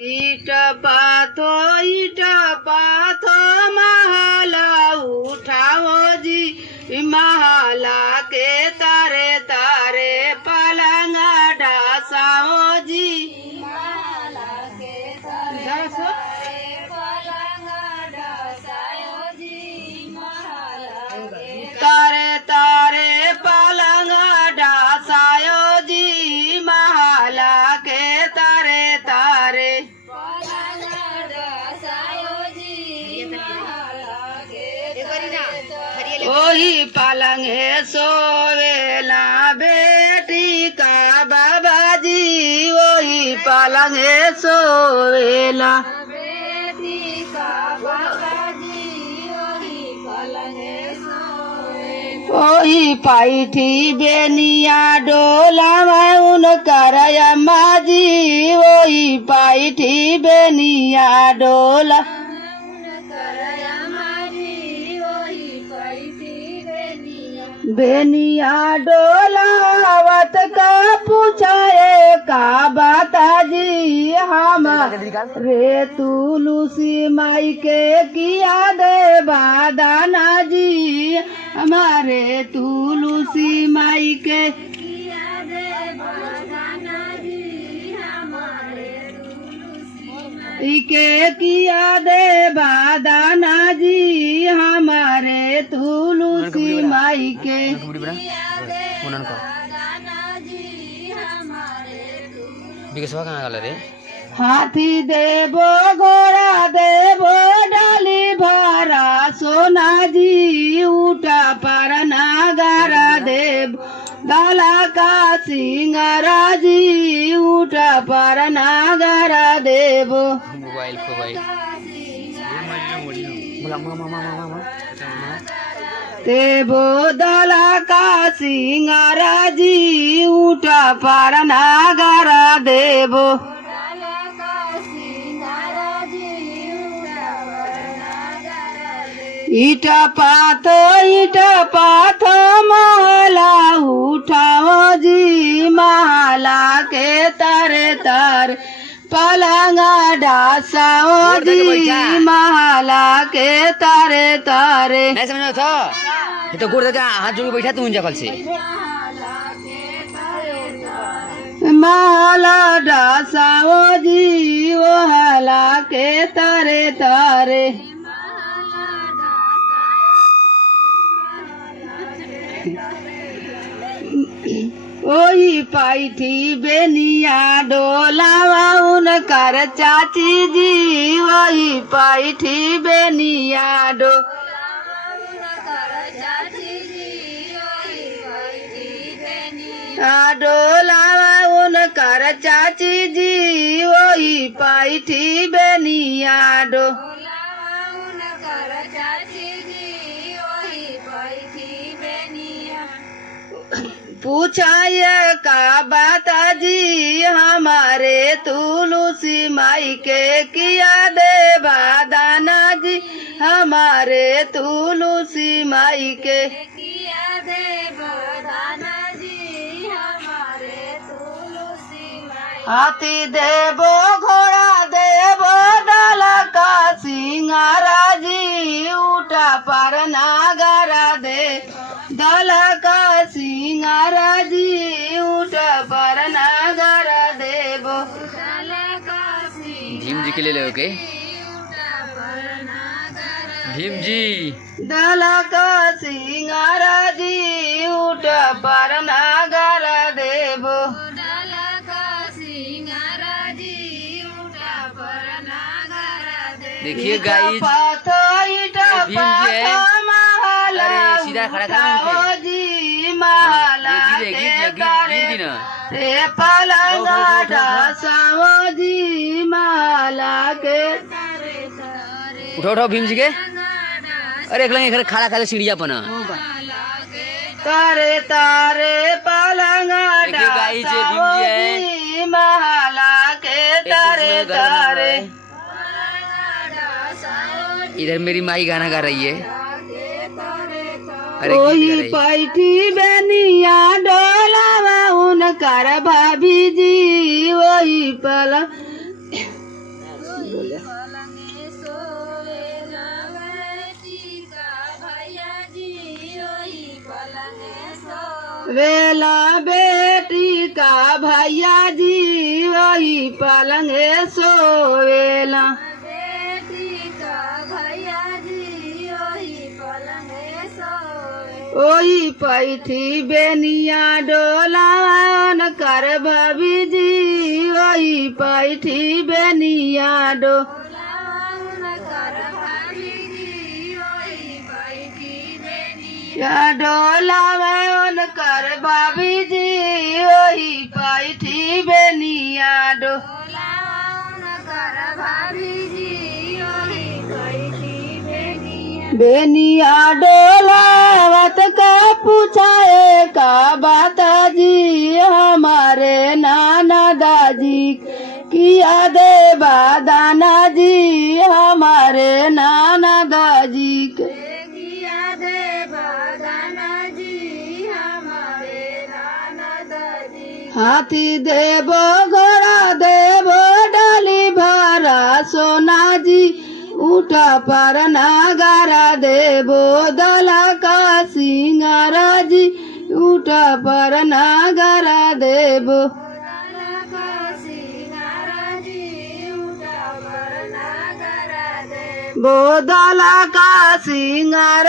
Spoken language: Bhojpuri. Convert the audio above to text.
ईट पाथो महला उठाओ जी महला के तारे तारे पलंग ढासाओ जी महला के तारे पलंग ढासाओ जी महला के तारे तारे पलंग ढासाओ जी महला के तारे तारे ओही पलंगे सोवेला बेटी का बाबा जी ओही पलंगे सोवेला बेटी का बाबा जी ओही पलंगे सोवेला ओही पाइठी बेनिया डोला में उनकर अम्मा जी ओही पाइठी बेनिया डोला बेनिया डोलावत का पूछाए का बाता जी हम रे तुलसी माई के किया दे बादाना जी हमारे तुलसी माई के किया दे बादाना जी हमारे तुलसी के किया दे बादाना जी हमारे तुलसी माई के हाथी देबो घोड़ा देबो डाली भरा सोना जी उठा पर नागारा देव दाला का सिंगारा जी उठा पर नागारा देबो देबो दाला का सिंगारा जी उठा पर नागारा देबो ईटा पाथो महला उठाओ जी महला के तारे तारे पलंग ढासाओ जी महला के तारे तारे नहीं समझ में था ये तो गोड़ देके हाथ जोड़ के बैठा तू उनजा कल से महला ढासाओ जी महला के तारे तारे ओही पाइठी बेनिया डोलावा उनकर चाची जी वही पाइठी बेनिया डोलावा उनकर चाची जी वही पाइठी बेनिया पूछाए का बाता जी हमारे तुलसी माई के किया दे बादाना जी हमारे तुलसी माई के किया दे बादाना जी हमारे तुलसी माई हाथी देबो घोड़ा देबो डाला का सिंगारा जी उठा पर नागारा दे दला का सिंगारा जी उठ पर नागारा देबो भीम जी के ले लो के भीम जी दला का सिंगारा जी उठ पर नागारा देबो देखिए गाइस भीम जी है अरे सीधा खड़ा था जी महला के तारे रे पलंग ढासाओ जी महला के उठो उठो भीम जी के अरे एक लंगे खड़ा खड़ा सीढ़िया पना तारे तारे पलंग ढासाओ जी महला के तारे तारे इधर मेरी माई गाना गा रही है ओही पैठी बेनिया डोलावा उनकर भाभी जी वही पलंग बोले वेला बेटी का भैया जी वही पलंगे सोवेला ओही पैठी बेनिया डोलावन कर भाभी जी वही पैठी बेनिया डोलावन कर भाभी जी वही पैठी बेनिया बेनिया डोलावत का पूछाए का बात जी हमारे नाना दाजी किया दे दाना जी हमारे नाना दाजी के हाथी देवो घोड़ा देवो डाली भरा सोना जी उठा पर नागारा देवो दला का सिंगारा जी उठा पर नागारा देवो बोदला का सिंगारा